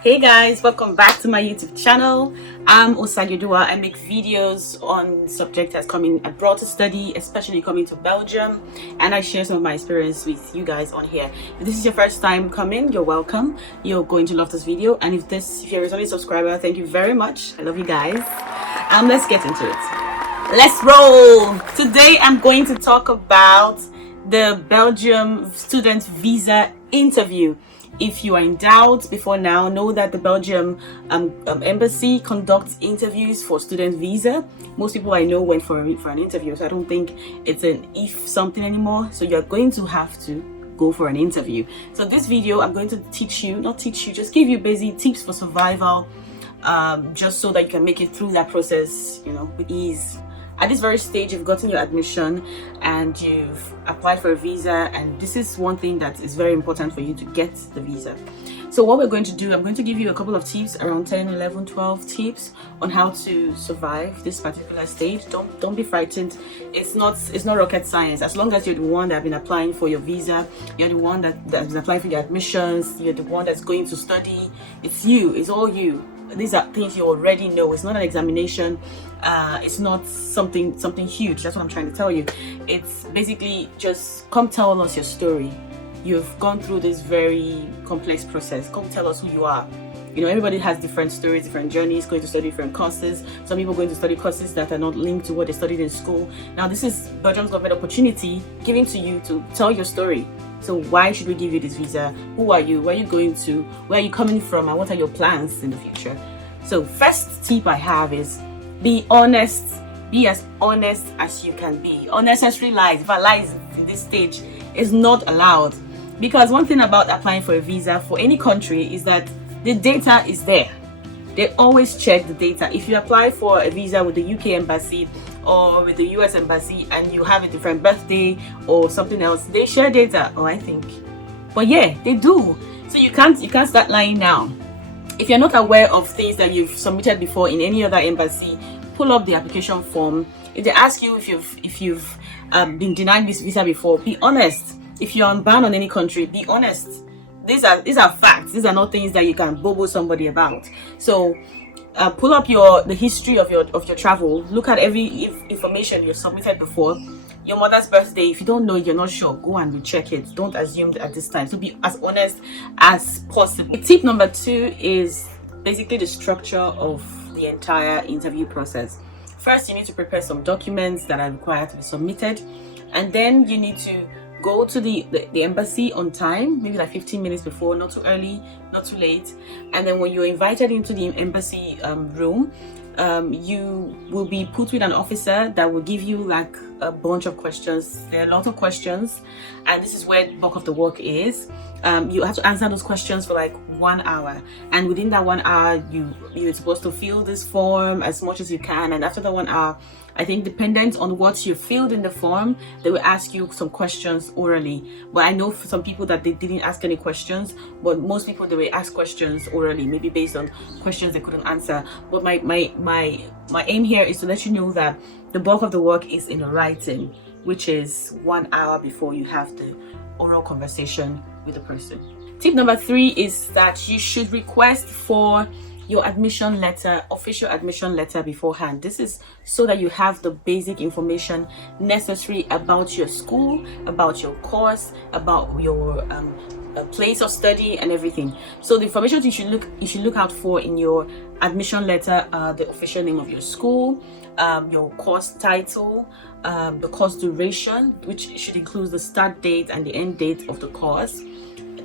Hey guys, welcome back to my YouTube channel. I'm Osayodua. I make videos on subjects that's coming abroad to study, especially coming to Belgium, and I share some of my experience with you guys on here. If this is your first time coming, you're welcome. You're going to love this video, and if you're a returning subscriber, thank you very much. I love you guys. Let's get into it. Let's roll. Today I'm going to talk about the Belgium student visa interview. If you are in doubt before now, know that the Belgium embassy conducts interviews for student visa. Most people I know went for an interview, so I don't think it's an if something anymore. So you're going to have to go for an interview. So this video, I'm going to just give you basic tips for survival, just so that you can make it through that process, with ease. At this very stage, you've gotten your admission and you've applied for a visa, and this is one thing that is very important for you to get the visa. So what we're going to do, I'm going to give you a couple of tips, around 10, 11, 12 tips on how to survive this particular stage. Don't be frightened. It's not rocket science. As long as you're the one that's been applying for your visa, you're the one that's been applying for your admissions, you're the one that's going to study, it's you, it's all you. These are things you already know. It's not an examination. It's not something huge. That's what I'm trying to tell you. It's basically just come tell us your story. You've gone through this very complex process. Come tell us who you are. Everybody has different stories, different journeys, going to study different courses. Some people going to study courses that are not linked to what they studied in school. Now, this is Belgium's government opportunity given to you to tell your story. So why should we give you this visa? Who are you? Where are you going to? Where are you coming from? And what are your plans in the future? So first tip I have is be honest. Be as honest as you can be. Unnecessary lies. If lies in this stage is not allowed. Because one thing about applying for a visa for any country is that the data is there. They always check the data. If you apply for a visa with the UK embassy or with the US embassy and you have a different birthday or something else, they share data, I think. But yeah, they do. So you can't start lying now. If you're not aware of things that you've submitted before in any other embassy, pull up the application form. If they ask you if you've been denied this visa before, be honest. If you're on ban on any country, be honest. These are facts. These are not things that you can bobo somebody about. So pull up the history of your travel. Look at every information you submitted before. Your mother's birthday, if you don't know, you're not sure, go and recheck it. Don't assume at this time. So be as honest as possible. Tip number 2 is basically the structure of the entire interview process. First, you need to prepare some documents that are required to be submitted, and then you need to go to the embassy on time, maybe like 15 minutes before, not too early, not too late. And then when you're invited into the embassy room, you will be put with an officer that will give you like a bunch of questions. There are a lot of questions, and this is where the bulk of the work is. You have to answer those questions for like 1 hour, and within that 1 hour you're supposed to fill this form as much as you can. And after the 1 hour, I think dependent on what you filled in the form, they will ask you some questions orally. But I know for some people that they didn't ask any questions, but most people they will ask questions orally, maybe based on questions they couldn't answer. But my aim here is to let you know that the bulk of the work is in writing, which is 1 hour before you have the oral conversation with the person. Tip number 3 is that you should request for your admission letter, official admission letter beforehand. This is so that you have the basic information necessary about your school, about your course, about your place of study and everything. So the information you should look out for in your admission letter are the official name of your school, your course title, the course duration, which should include the start date and the end date of the course,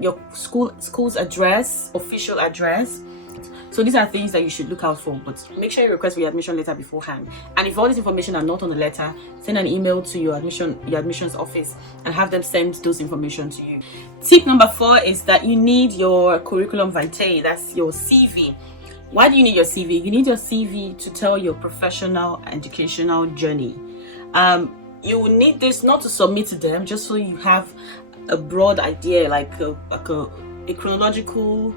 your school's address, official address. So these are things that you should look out for, but make sure you request for your admission letter beforehand. And if all this information are not on the letter, send an email to your admissions office and have them send those information to you. Tip number 4 is that you need your curriculum vitae, that's your CV. Why do you need your CV? You need your CV to tell your professional educational journey. You will need this not to submit to them, just so you have a broad idea, like a chronological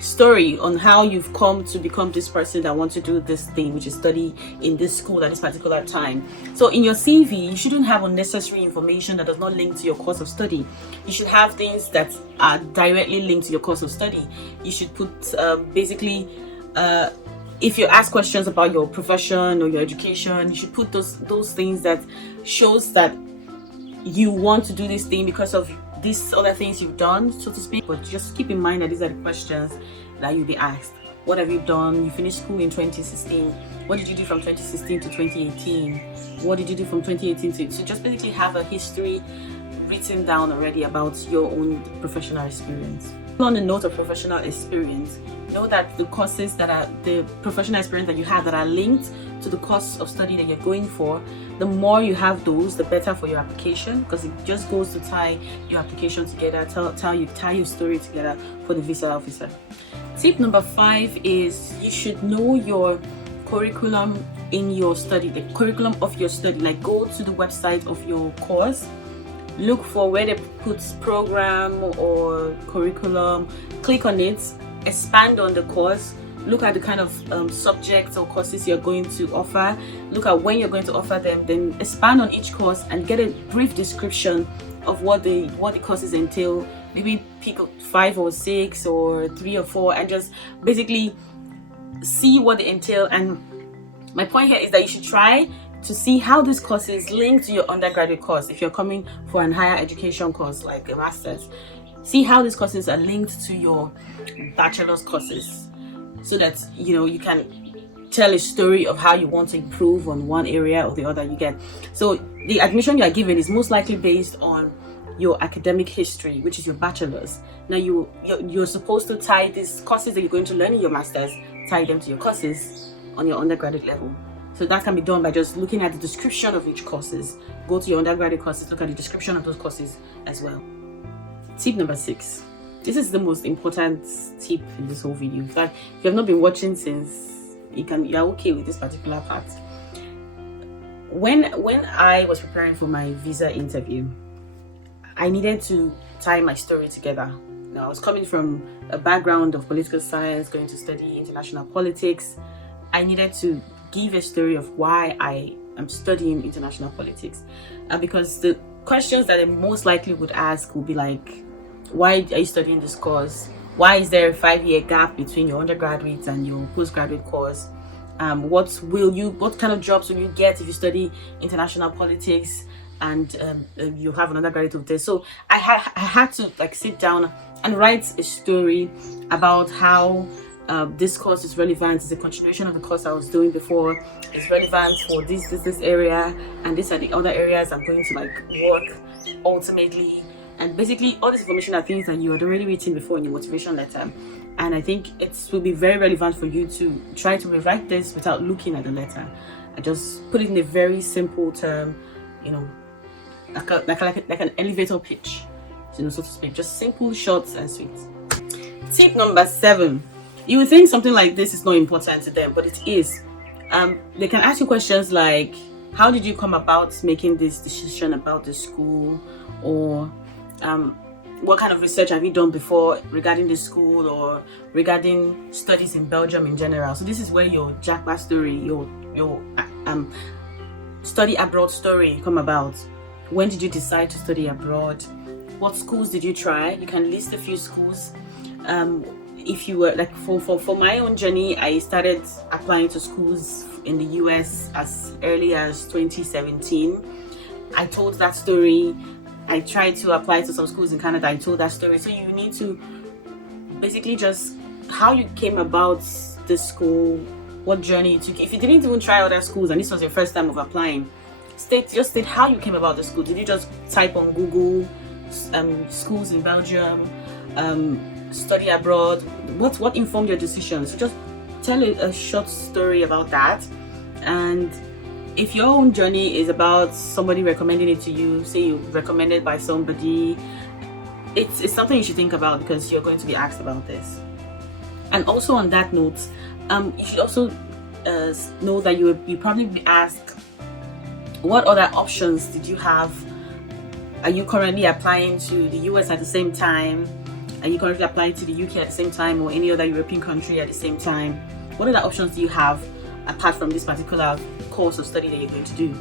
story on how you've come to become this person that wants to do this thing, which is study in this school at this particular time. So in your CV, you shouldn't have unnecessary information that does not link to your course of study. You should have things that are directly linked to your course of study. You should put basically if you ask questions about your profession or your education, you should put those things that shows that you want to do this thing because of these other things you've done, so to speak. But just keep in mind that these are the questions that you'll be asked. What have you done? You finished school in 2016. What did you do from 2016 to 2018? What did you do from 2018 to... So just basically have a history written down already about your own professional experience. On the note of professional experience, know that the courses that are the professional experience that you have that are linked to the course of study that you're going for, the more you have those, the better for your application, because it just goes to tie your application together, tie your story together for the visa officer. Tip number 5 is you should know your curriculum in your study, the curriculum of your study. Like, go to the website of your course, look for where they put program or curriculum, click on it, expand on the course, look at the kind of subjects or courses you're going to offer, look at when you're going to offer them, then expand on each course and get a brief description of what the courses entail. Maybe pick 5 or 6 or 3 or 4 and just basically see what they entail. And my point here is that you should try to see how these courses link to your undergraduate course. If you're coming for an higher education course like a master's, see how these courses are linked to your bachelor's courses, so that you can tell a story of how you want to improve on one area or the other you get. So the admission you are given is most likely based on your academic history, which is your bachelor's. Now you're supposed to tie these courses that you're going to learn in your master's, tie them to your courses on your undergraduate level. So that can be done by just looking at the description of each courses. Go to your undergraduate courses, look at the description of those courses as well. Tip number 6. This is the most important tip in this whole video. In fact, if you have not been watching since, you are okay with this particular part. When I was preparing for my visa interview, I needed to tie my story together. Now, I was coming from a background of political science, going to study international politics. I needed to give a story of why I am studying international politics, because the questions that I most likely would ask would be like, why are you studying this course? Why is there a 5-year gap between your undergraduate and your postgraduate course? What kind of jobs will you get if you study international politics and you have an undergraduate of this? So I had to sit down and write a story about how this course is relevant. It's a continuation of the course I was doing before. It's relevant for this area, and these are the other areas I'm going to work ultimately. And basically all this information are things that you had already written before in your motivation letter, and I think it will be very relevant for you to try to rewrite this without looking at the letter. I just put it in a very simple term, like an elevator pitch, so to speak. Just simple, short and sweet. Tip number 7. You would think something like this is not important to them, but it is. They can ask you questions like, how did you come about making this decision about the school? Or what kind of research have you done before regarding the school or regarding studies in Belgium in general? So this is where your jackpot story, your study abroad story come about. When did you decide to study abroad? What schools did you try? You can list a few schools. If you were for my own journey, I started applying to schools in the US as early as 2017. I told that story. I tried to apply to some schools in Canada. I told that story. So you need to basically just how you came about the school, what journey you took. If you didn't even try other schools and this was your first time of applying, state how you came about the school. Did you just type on Google schools in Belgium, study abroad? What informed your decision? So just tell a short story about that. And if your own journey is about somebody recommending it to you, say you recommended by somebody, it's something you should think about, because you're going to be asked about this. And also on that note, you should also know that you probably be asked, what other options did you have? Are you currently applying to the US at the same time? and you currently apply to the UK at the same time, or any other European country at the same time, what other options do you have apart from this particular course of study that you're going to do?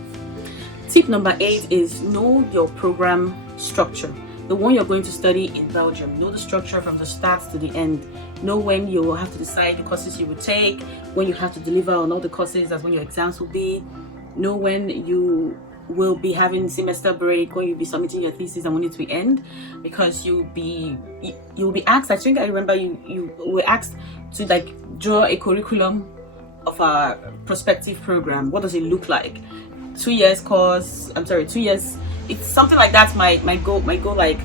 Tip number 8 is know your program structure. The one you're going to study in Belgium, know the structure from the start to the end. Know when you will have to decide the courses you will take, when you have to deliver on all the courses, that's when your exams will be. Know when you will be having semester break, when you'll be submitting your thesis and when it will end, because you'll be asked. I think I remember you were asked to like draw a curriculum of our prospective program. What does it look like? 2 years course, 2 years, it's something like that. My goal, like,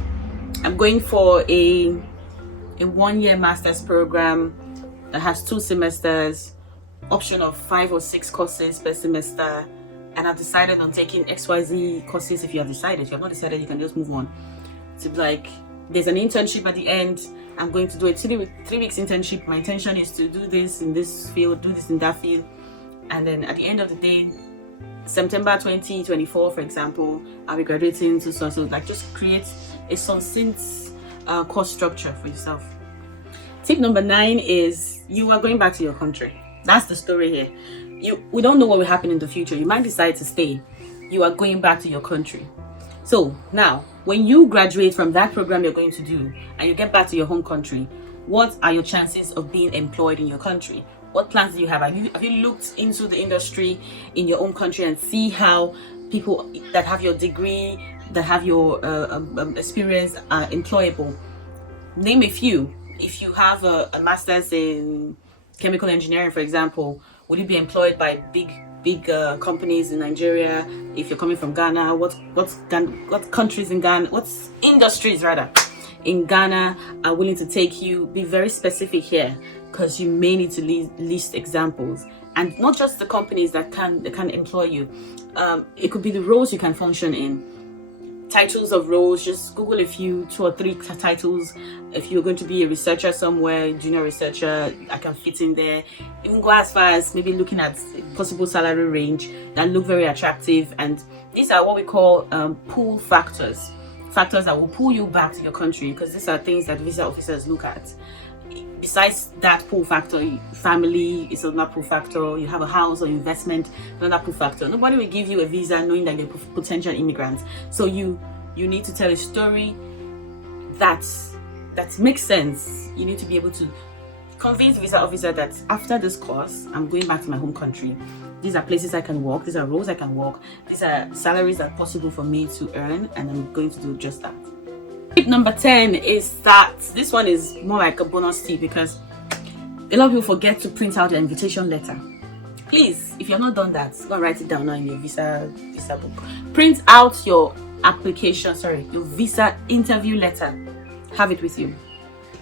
I'm going for a 1-year master's program that has 2 semesters, option of 5 or 6 courses per semester, and I've decided on taking XYZ courses. If you have decided, if you have not decided, you can just move on. To like, there's an internship at the end. I'm going to do a 3 weeks internship. My intention is to do this in this field, do this in that field, and then at the end of the day, September 2024, for example, I'll be graduating to so like, just create a succinct course structure for yourself. Tip number 9 is you are going back to your country. That's the story here. We don't know what will happen in the future. You might decide to stay. You are going back to your country. So now, when you graduate from that program you're going to do and you get back to your home country, what are your chances of being employed in your country? What plans do you have? Have you looked into the industry in your own country and see how people that have your degree, that have your experience are employable? Name a few. If you have a master's in chemical engineering, for example, would you be employed by big companies in Nigeria? If you're coming from Ghana, what countries in Ghana, what industries rather in Ghana are willing to take you? Be very specific here, because you may need to list examples, and not just the companies that can employ you. It could be the roles you can function in, titles of roles. Just Google a few, 2 or 3 titles. If you're going to be a researcher somewhere, junior researcher, I can fit in there. Even go as far as maybe looking at possible salary range that look very attractive. And these are what we call pull factors that will pull you back to your country, because these are things that visa officers look at. Besides that pull factor, family is another pull factor. You have a house or investment, another pull factor. Nobody will give you a visa knowing that you're potential immigrants. So you need to tell a story that makes sense. You need to be able to convince the visa officer that after this course, I'm going back to my home country. These are places I can work. These are roles I can work. These are salaries that are possible for me to earn, and I'm going to do just that. Tip number 10 is that this one is more like a bonus tip, because a lot of people forget to print out your invitation letter. Please, if you're not done that, go and write it down now in your visa book. Print out your your visa interview letter. Have it with you.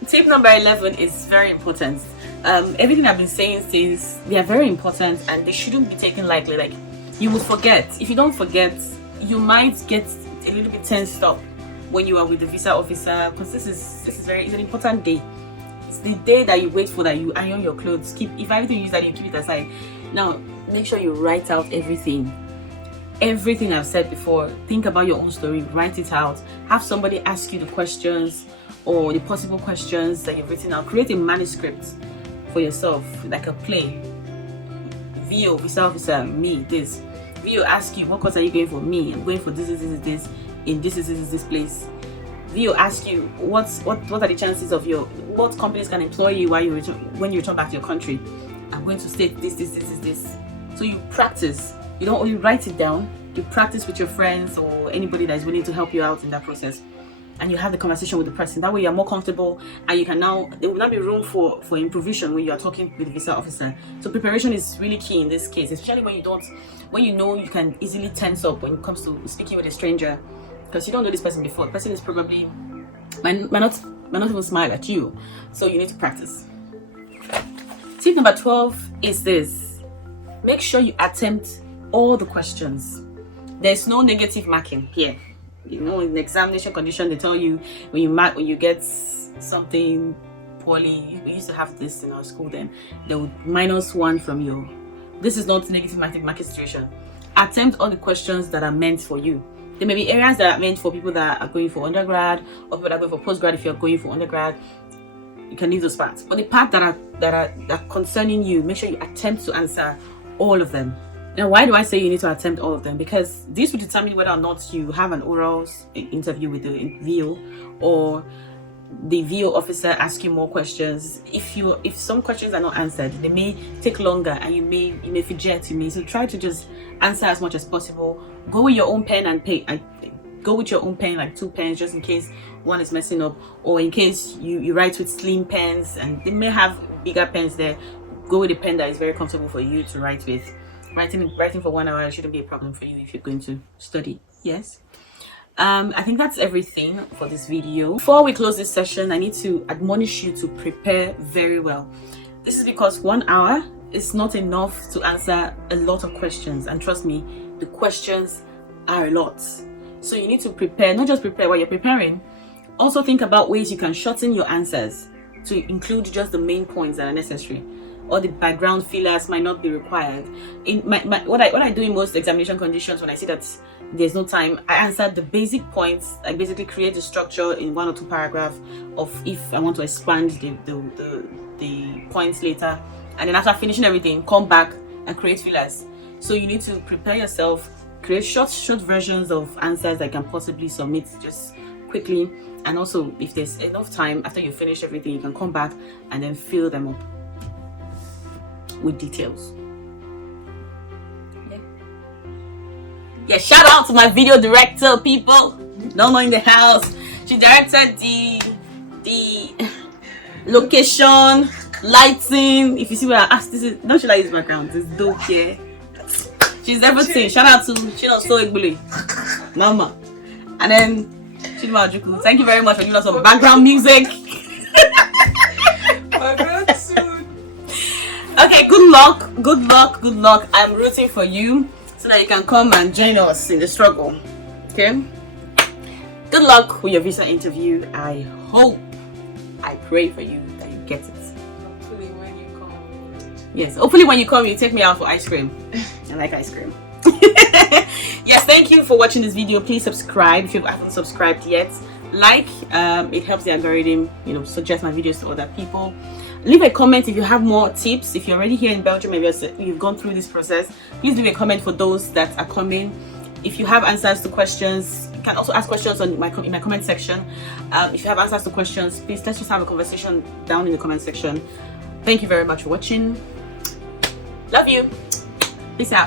Tip number 11 is very important. Everything I've been saying since, they are very important and they shouldn't be taken lightly. Like, you will forget. If you don't forget, you might get a little bit tensed up when you are with the visa officer, because this is an important day. It's the day that you wait for, that you iron your clothes. If everything you use that, you keep it aside. Now, make sure you write out everything I've said before. Think about your own story, write it out. Have somebody ask you the questions or the possible questions that you've written out. Create a manuscript for yourself, like a play. VO, visa officer, me, this. VO ask you, what course are you going for? Me, I'm going for this, in this place. VO ask you, what are the chances of what companies can employ you when you return back to your country? I'm going to state this. So you practice. You don't only write it down, you practice with your friends or anybody that is willing to help you out in that process. And you have the conversation with the person. That way you are more comfortable, and there will not be room for improvisation when you are talking with the visa officer. So preparation is really key in this case, especially when you know you can easily tense up when it comes to speaking with a stranger, because you don't know this person before. The person is probably might not even smile at you. So you need to practice. Tip number 12 is this: make sure you attempt all the questions. There's no negative marking here. You know, in the examination condition, they tell you when you get something poorly. We used to have this in our school. Then they would -1 from you. This is not negative marking situation. Attempt all the questions that are meant for you. There may be areas that are meant for people that are going for undergrad or people that are going for postgrad. If you're going for undergrad, you can leave those parts. But the part that are concerning you, make sure you attempt to answer all of them. Now, why do I say you need to attempt all of them? Because this will determine whether or not you have an oral interview with the VO, or the VO officer asks you more questions. If some questions are not answered, they may take longer, and you may fidget. So try to just answer as much as possible. Go with your own pen and paper. Go with your own pen, like 2 pens, just in case one is messing up, or in case you write with slim pens and they may have bigger pens there. Go with a pen that is very comfortable for you to write with. Writing for 1 hour shouldn't be a problem for you if you're going to study. Yes. I think that's everything for this video. Before we close this session, I need to admonish you to prepare very well. This is because 1 hour is not enough to answer a lot of questions, and trust me, the questions are a lot. So you need to prepare, not just prepare while you're preparing, also think about ways you can shorten your answers to include just the main points that are necessary. Or the background fillers might not be required. In what I do in most examination conditions, when I see that there's no time, I answer the basic points. I basically create a structure in 1 or 2 paragraphs of if I want to expand the points later, and then after finishing everything, come back and create fillers. So you need to prepare yourself, create short versions of answers that I can possibly submit just quickly, and also if there's enough time after you finish everything, you can come back and then fill them up with details. Yeah, shout out to my video director, people. No one in the house. She directed the location, lighting. If you see where I asked, this is, don't you like this background? It's dope, yeah. She's everything. Shout out to Mama. And then Chidima Ajuku. Thank you very much for giving us some background music. Okay, good luck. I'm rooting for you so that you can come and join us in the struggle. Okay? Good luck with your visa interview. I pray for you that you get it. Hopefully when you come. Yes, hopefully when you come, you take me out for ice cream. I like ice cream. Yes, thank you for watching this video. Please subscribe if you haven't subscribed yet. Like, it helps the algorithm, suggest my videos to other people. Leave a comment if you have more tips. If you're already here in Belgium, maybe you've gone through this process, please leave a comment for those that are coming. If you have answers to questions, you can also ask questions in my comment section. If you have answers to questions, please let's just have a conversation down in the comment section. Thank you very much for watching. Love you. Peace out.